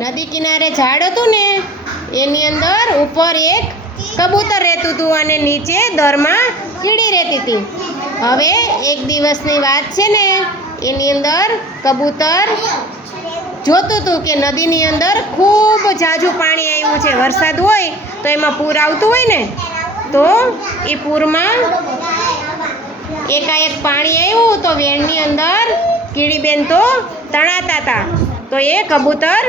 નદી કિનારે ઝાડ હતું ને, એની અંદર ઉપર એક કબૂતર રહેતું હતું અને નીચે દરમાં કીડી રહેતી હતી. હવે એક દિવસની વાત છે ને, એની અંદર કબૂતર જોતું હતું કે નદીની અંદર ખૂબ ઝાઝું પાણી આવ્યું છે. વરસાદ હોય તો એમાં પૂર આવતું હોય ને, તો એ પૂરમાં એકાએક પાણી આવ્યું તો વેણની અંદર કીડીબેન તો તણાતા હતા. તો એ કબૂતર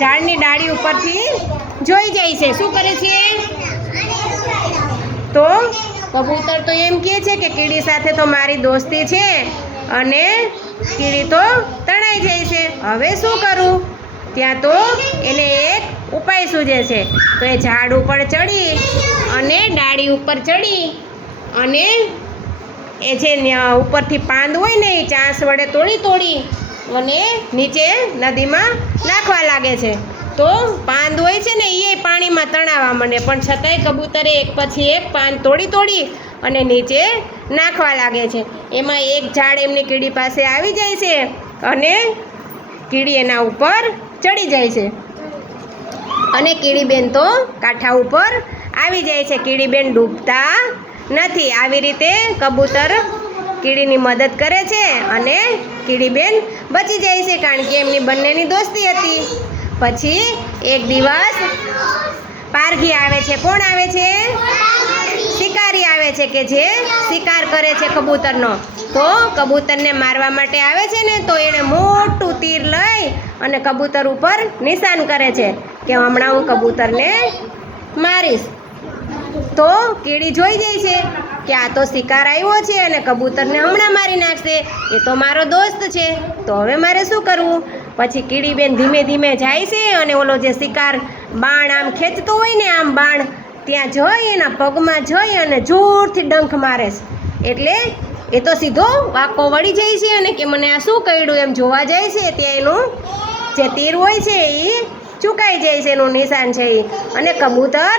ઝાડની ડાળી ઉપરથી જોઈ જાય છે. શું કરે છે? તો કબૂતર તો એમ કહે છે કે કીડી સાથે તો મારી દોસ્તી છે અને કીડી તો તણાઈ જાય છે. હવે શું કરું? ત્યાં તો એને એક ઉપાય સૂજે છે. તો એ ઝાડ ઉપર ચડી અને ડાળી ઉપર ચડી અને એ જે ઉપરથી પાંદ હોય ને એ ચાંસ વડે તોડી તોડી અને નીચે નદીમાં નાખવા લાગે છે. તો પાંદ હોય છે ને એ પાણીમાં તણાવા માંડે. પણ છતાંય કબૂતરે એક પછી એક પાન તોડી તોડી અને નીચે નાખવા લાગે છે. એમાં એક ઝાડ એમની કીડી પાસે આવી જાય છે અને કીડી એના ઉપર ચડી જાય છે. અને કીડીબેન તો કાંઠા ઉપર આવી જાય છે. કીડીબેન ડૂબતા નથી. આવી રીતે કબૂતર કીડીની મદદ કરે છે અને કીડીબેન બચી જાય છે કારણ કે એમની બંનેની દોસ્તી હતી. પછી એક દિવસ પારઘી આવે છે. કોણ આવે છે? શિકારી આવે છે કે જે શિકાર કરે છે કબૂતરનો. તો કબૂતરને મારવા માટે આવે છે ને, તો એણે મોટું તીર લઈ અને કબૂતર ઉપર નિશાન કરે છે કે હમણાં હું કબૂતરને મારીશ. તો કીડી જોઈ જાય છે. કે આ તો શિકાર આવ્યો છે અને કબૂતરને હમણાં મારી નાખશે. એ તો મારો દોસ્ત છે. તો હવે મારે શું કરવું? પછી કીડીબેન ધીમે ધીમે જાય છે અને ઓલો જે શિકાર બાણ આમ ખેંચતો હોય ને આમ બાણ, ત્યાં જઈ એના પગમાં જઈ અને જોરથી ડંખ મારે છે. એટલે એ તો સીધો વાંકો વળી જાય છે અને કે મને આ શું કર્યું એમ જોવા જાય છે, ત્યાં એનું જે તીર હોય છે એ ચૂકાઈ જાય છે, એનું નિશાન છે એ. અને કબૂતર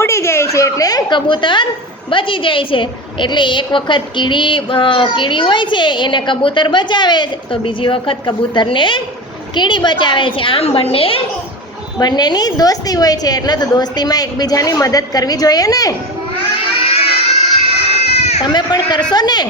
ઉડી જાય છે એટલે કબૂતર બચી જાય છે. એટલે એક વખત કીડી કીડી હોય છે, એને કબૂતર બચાવે છે. તો બીજી વખત કબૂતરને કીડી બચાવે છે. આમ બંને, બંનેની દોસ્તી હોય છે. એટલે તો દોસ્તીમાં એકબીજાની મદદ કરવી જોઈએ ને? તમે પણ કરશો ને?